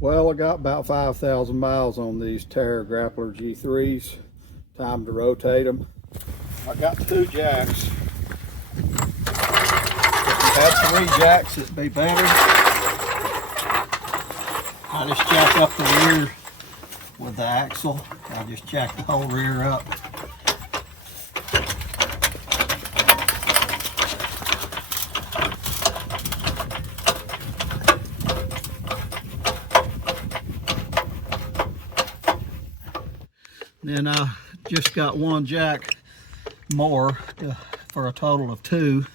Well, I got about 5,000 miles on these Terra Grappler G3s. Time to rotate them. I got 2 jacks. If you had 3 jacks, it'd be better. I just jack up the rear with the axle. I just jack the whole rear up. Then I just got 1 jack more for a total of 2.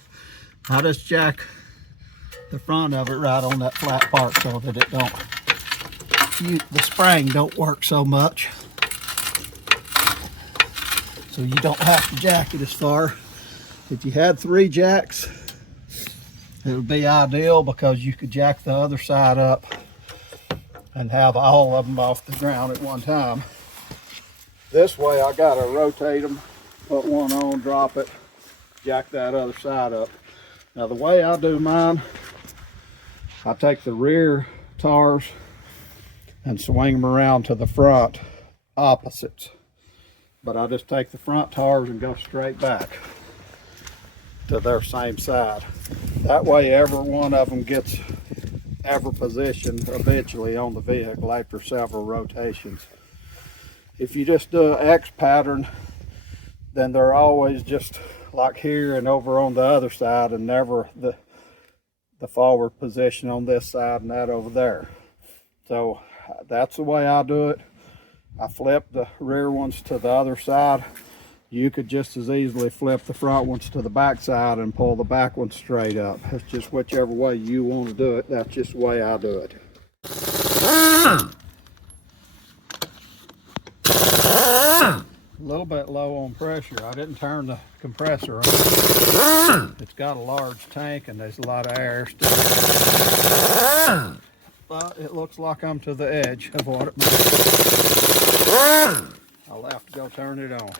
I just jack the front of it right on that flat part so that it don't, the spring don't work so much. So you don't have to jack it as far. If you had 3 jacks, it would be ideal because you could jack the other side up and have all of them off the ground at one time. This way I gotta rotate them, put one on, drop it, jack that other side up. Now the way I do mine, I take the rear tars and swing them around to the front opposites. But I just take the front tars and go straight back to their same side. That way every one of them gets every position eventually on the vehicle after several rotations. If you just do an X pattern, then they're always just like here and over on the other side, and never the forward position on this side and that over there. So that's the way I do it. I flip the rear ones to the other side. You could just as easily flip the front ones to the back side and pull the back ones straight up. It's just whichever way you want to do it. That's just the way I do it. A little bit low on pressure. I didn't turn the compressor on. It's got a large tank and there's a lot of air still. But it looks like I'm to the edge of what it means. I'll have to go turn it on.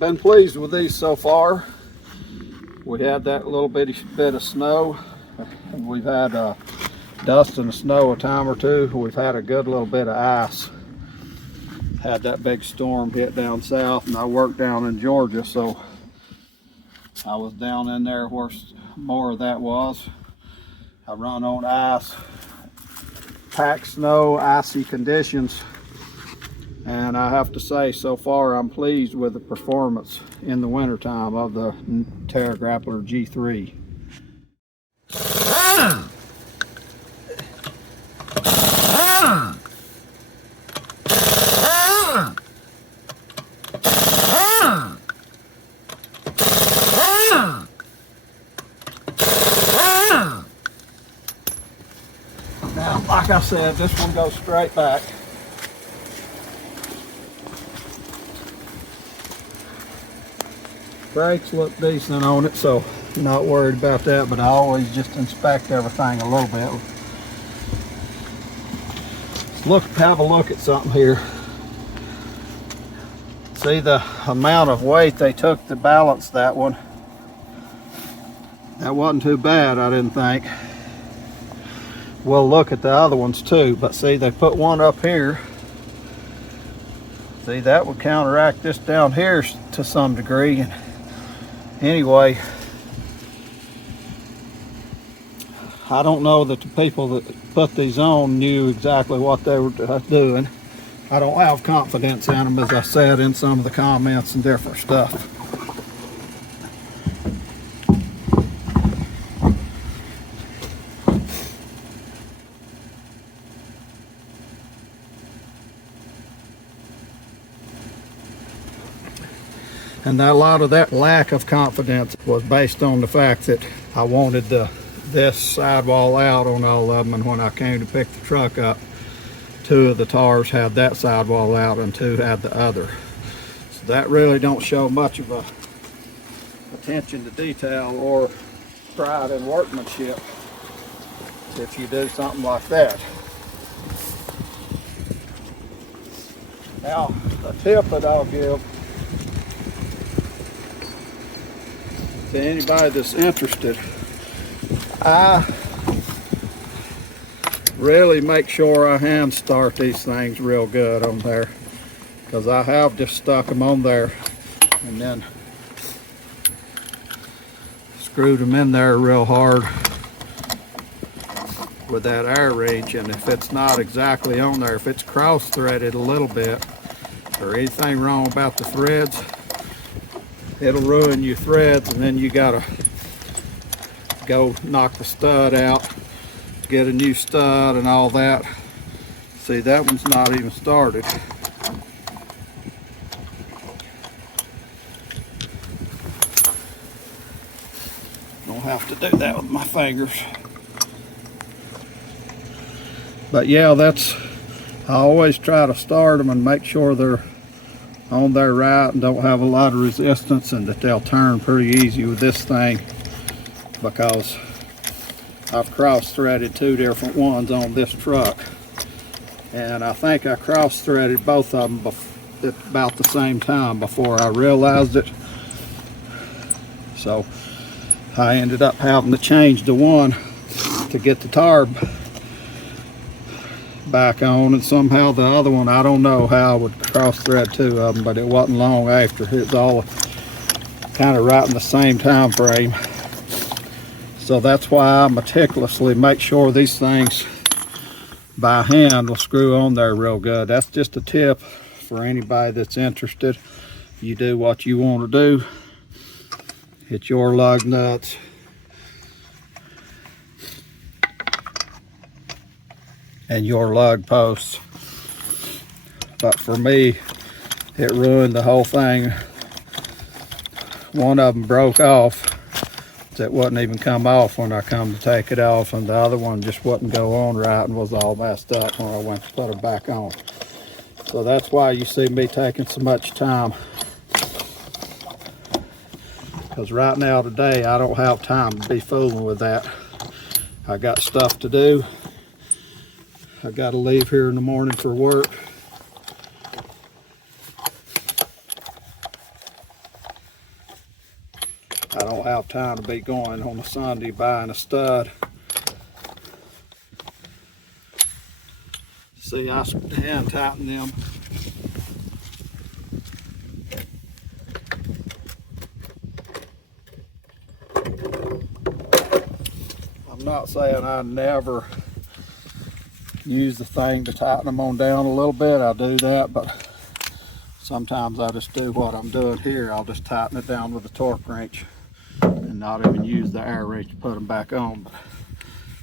Been pleased with these so far. We had that little bit of snow. We've had dust and snow a time or two. We've had a good little bit of ice. Had that big storm hit down south, and I worked down in Georgia, so I was down in there where more of that was. I run on ice, packed snow, icy conditions, and I have to say so far I'm pleased with the performance in the wintertime of the Terra Grappler G3. Now, like I said, this one goes straight back. Brakes look decent on it, so I'm not worried about that, but I always just inspect everything a little bit. Have a look at something here. See the amount of weight they took to balance that one. That wasn't too bad, I didn't think. We'll look at the other ones too, but see, they put one up here. See, that would counteract this down here to some degree. And anyway, I don't know that the people that put these on knew exactly what they were doing. I don't have confidence in them, as I said in some of the comments and different stuff. And a lot of that lack of confidence was based on the fact that I wanted this sidewall out on all of them, and when I came to pick the truck up, 2 of the tars had that sidewall out and 2 had the other. So that really don't show much of a attention to detail or pride in workmanship if you do something like that. Now, a tip that I'll give, to anybody that's interested, I really make sure I hand start these things real good on there, because I have just stuck them on there and then screwed them in there real hard with that air wrench, and if it's not exactly on there, if it's cross threaded a little bit or anything wrong about the threads, it'll ruin your threads, and then you gotta go knock the stud out, get a new stud and all that. See, that one's not even started. Don't have to do that with my fingers. But yeah, I always try to start them and make sure they're on there right and don't have a lot of resistance, and that they'll turn pretty easy with this thing, because I've cross-threaded 2 different ones on this truck, and I think I cross-threaded both of them at about the same time before I realized it. So I ended up having to change the one to get the tarp back on, and somehow the other one, I don't know how I would cross-thread 2 of them, but it wasn't long after. It's all kind of right in the same time frame. So that's why I meticulously make sure these things by hand will screw on there real good. That's just a tip for anybody that's interested. You do what you want to do. Hit your lug nuts. And your lug posts. But for me, it ruined the whole thing. One of them broke off. It wouldn't even come off when I come to take it off, and the other one just wouldn't go on right and was all messed up when I went to put it back on. So that's why you see me taking so much time, because right now today I don't have time to be fooling with that. I got stuff to do. I got to leave here in the morning for work. I don't have time to be going on a Sunday buying a stud. See, I hand tighten them. I'm not saying I never use the thing to tighten them on down a little bit. I do that, but sometimes I just do what I'm doing here. I'll just tighten it down with a torque wrench and not even use the air wrench to put them back on. But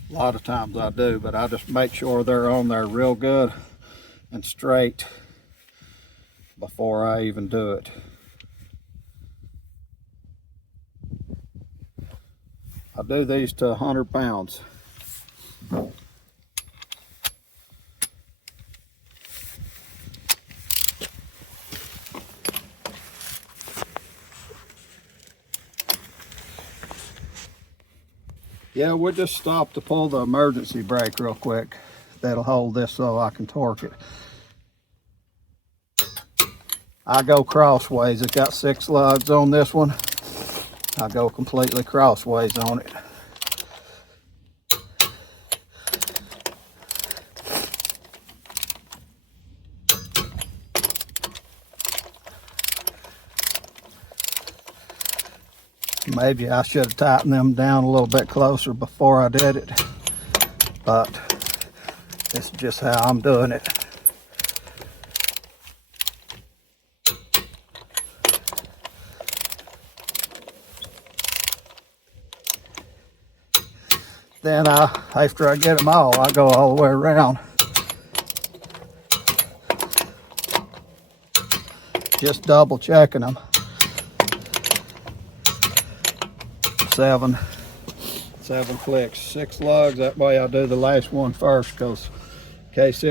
a lot of times I do, but I just make sure they're on there real good and straight before I even do it. I do these to 100 pounds. Yeah, we'll just stop to pull the emergency brake real quick. That'll hold this so I can torque it. I go crossways. It got 6 lugs on this one. I go completely crossways on it. Maybe I should have tightened them down a little bit closer before I did it, but this is just how I'm doing it. Then after I get them all, I go all the way around. Just double checking them. 7 clicks, 6 lugs. That way I do the last one first, because in case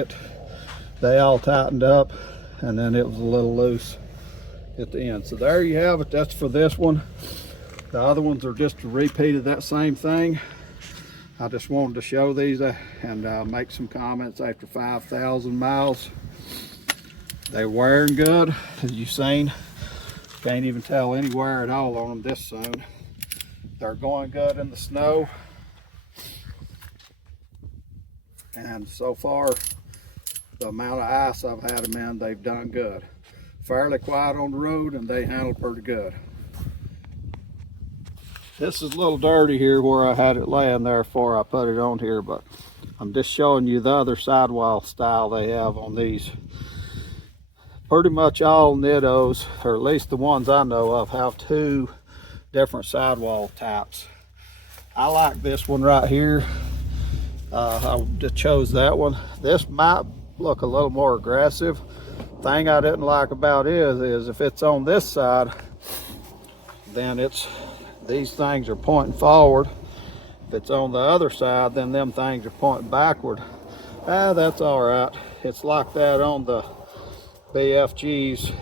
they all tightened up and then it was a little loose at the end. So there you have it. That's for this one. The other ones are just a repeat of that same thing. I just wanted to show these and make some comments after 5,000 miles. They're wearing good, as you've seen. Can't even tell any wear at all on them this soon. They're going good in the snow. And so far, the amount of ice I've had them in, they've done good. Fairly quiet on the road, and they handle pretty good. This is a little dirty here where I had it laying there before I put it on here, but I'm just showing you the other sidewall style they have on these. Pretty much all Nittos, or at least the ones I know of, have two different sidewall types. I like this one right here. I just chose that one. This might look a little more aggressive. Thing I didn't like about it is if it's on this side, then these things are pointing forward. If it's on the other side, then them things are pointing backward. That's all right. It's like that on the BFGs.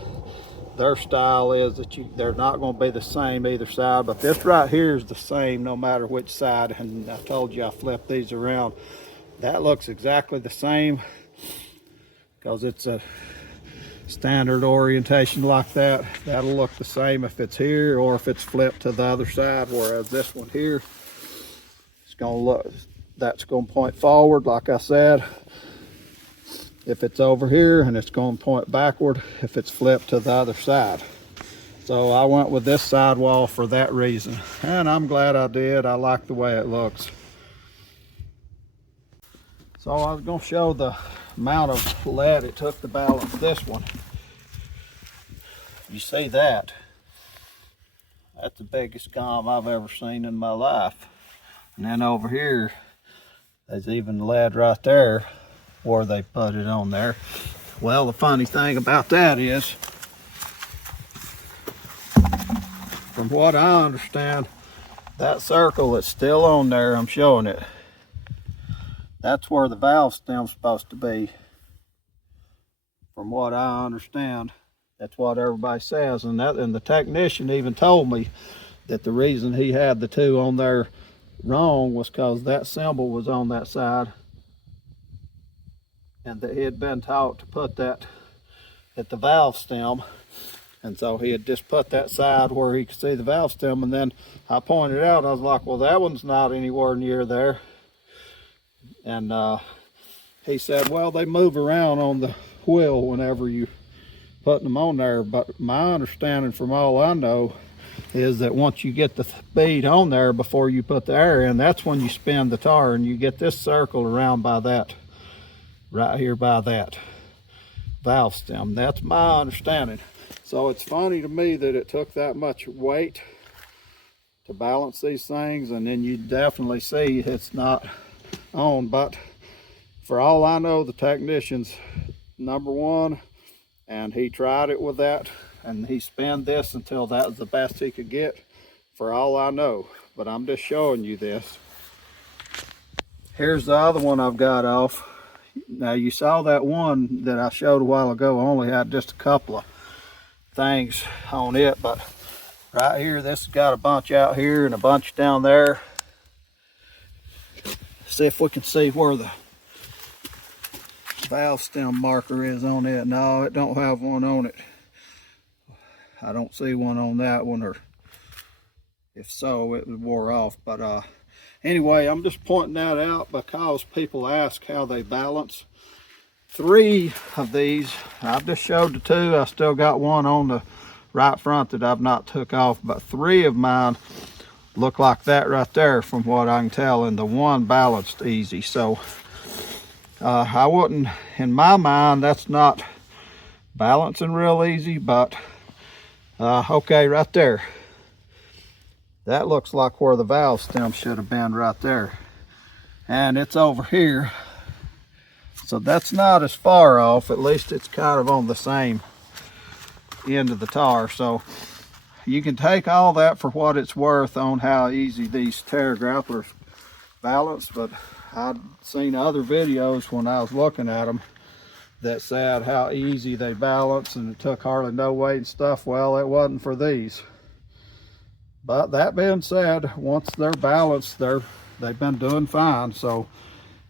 Their style is that they're not going to be the same either side, but this right here is the same no matter which side. And I told you I flipped these around. That looks exactly the same because it's a standard orientation like that. That'll look the same if it's here or if it's flipped to the other side, whereas this one here, it's going to look, that's going to point forward like I said if it's over here, and it's going to point backward if it's flipped to the other side. So I went with this sidewall for that reason, and I'm glad I did. I like the way it looks. So I was going to show the amount of lead it took to balance this one. You see that? That's the biggest gum I've ever seen in my life. And then over here, there's even lead right there where they put it on there. Well, the funny thing about that is, from what I understand, that circle that's still on there, I'm showing it, that's where the valve stem's supposed to be. From what I understand, that's what everybody says, and the technician even told me that the reason he had the two on there wrong was because that symbol was on that side, and that he had been taught to put that at the valve stem, and so he had just put that side where he could see the valve stem. And then I pointed out, I was like, well, that one's not anywhere near there. And he said, well, they move around on the wheel whenever you putting them on there. But my understanding from all I know is that once you get the bead on there before you put the air in, that's when you spin the tar, and you get this circle around by that, right here by that valve stem. That's my understanding. So it's funny to me that it took that much weight to balance these things, and then you definitely see it's not on. But for all I know, the technician's number one, and he tried it with that, and he spun this until that was the best he could get, for all I know. But I'm just showing you this. Here's the other one I've got off. Now you saw that one that I showed a while ago only had just a couple of things on it, but right here, this has got a bunch out here and a bunch down there. See if we can see where the valve stem marker is on it. No, it don't have one on it. I don't see one on that one, or if so, it was wore off. But anyway, I'm just pointing that out because people ask how they balance. 3 of these, I've just showed the 2. I still got one on the right front that I've not took off, but 3 of mine look like that right there from what I can tell, and the one balanced easy. So I wouldn't, in my mind, that's not balancing real easy, but okay, right there. That looks like where the valve stem should have been right there. And it's over here. So that's not as far off. At least it's kind of on the same end of the tar. So you can take all that for what it's worth on how easy these Terra Grapplers balance. But I'd seen other videos when I was looking at them that said how easy they balance and it took hardly no weight and stuff. Well, it wasn't for these. But that being said, once they're balanced, they've been doing fine. So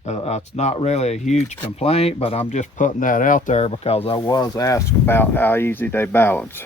it's not really a huge complaint, but I'm just putting that out there because I was asked about how easy they balance.